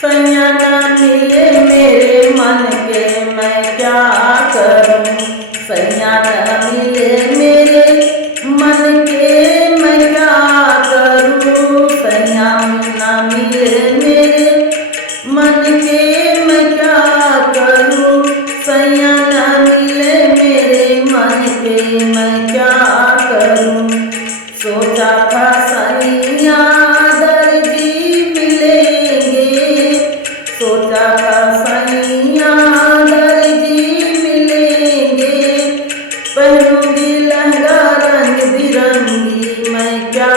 सैया न मिले मेरे मन के मैं क्या करूं। सैया न मिले मेरे मन के मैं क्या करूं। सैया न मिले मेरे मन के मैं क्या करूं। सैया न मिले मेरे मन के मैं क्या करूं। सोचा था सैया दर्जी मिलेंगे। सोचा था सैया दर्जी मिलेंगे। पहनूंगी लहंगा रंग बिरंगी मैं क्या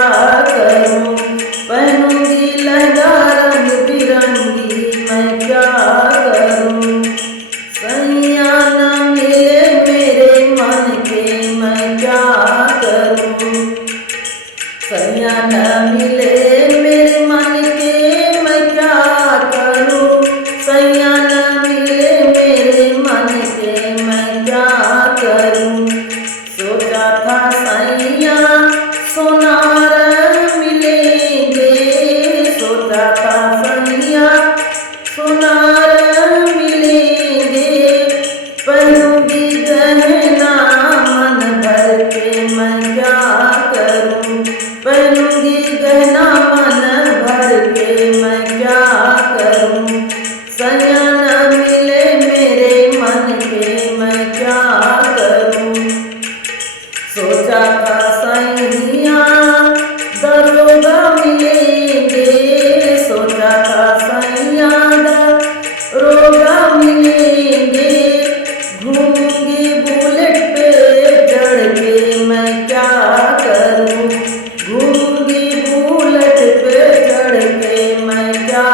करूं। पहनूंगी लहंगा रंग बिरंगी मैं क्या करूं। सैया न मिले मेरे मन के मैं क्या करूं। सैया न मिले मेरे मन के मैं क्या करूं। सैया न मिले मेरे मन के मैं क्या करूं। सोचा था सैया सोनार मिलेंगे। सोचा था सैया सोनार मिलेंगे। पहनूंगी गहना मन भर के मैं क्या करूं। पहनूंगी गहना मन भर के मैं क्या करूं। सैया न मिले मेरे मन के मैं क्या करूं। सोचा था सैया दरोगा मिलेंगे। सोचा था सैया दरोगा मिलेंगे। घूमूंगी बुलेट पे चढ़ के मैं क्या करूं। घूमूंगी बुलेट पे चढ़ के मैं क्या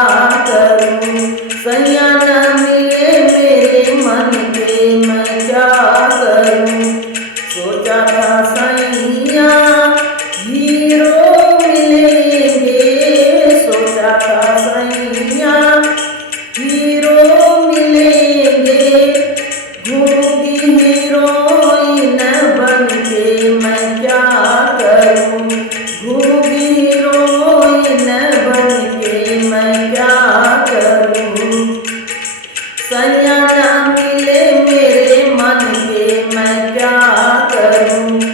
करूं। सैया न मिले मेरे मन के मैं क्या करूं। सोचा था सैया हीरो मिलेंगे। सोचा था सैया हीरो मिलेंगे। घूमूंगी हीरोइन बन के मैं क्या करूं। घूमूंगी हीरोइन बन के मैं क्या करूं। सैया न मिले मेरे मन के मैं क्या करूं।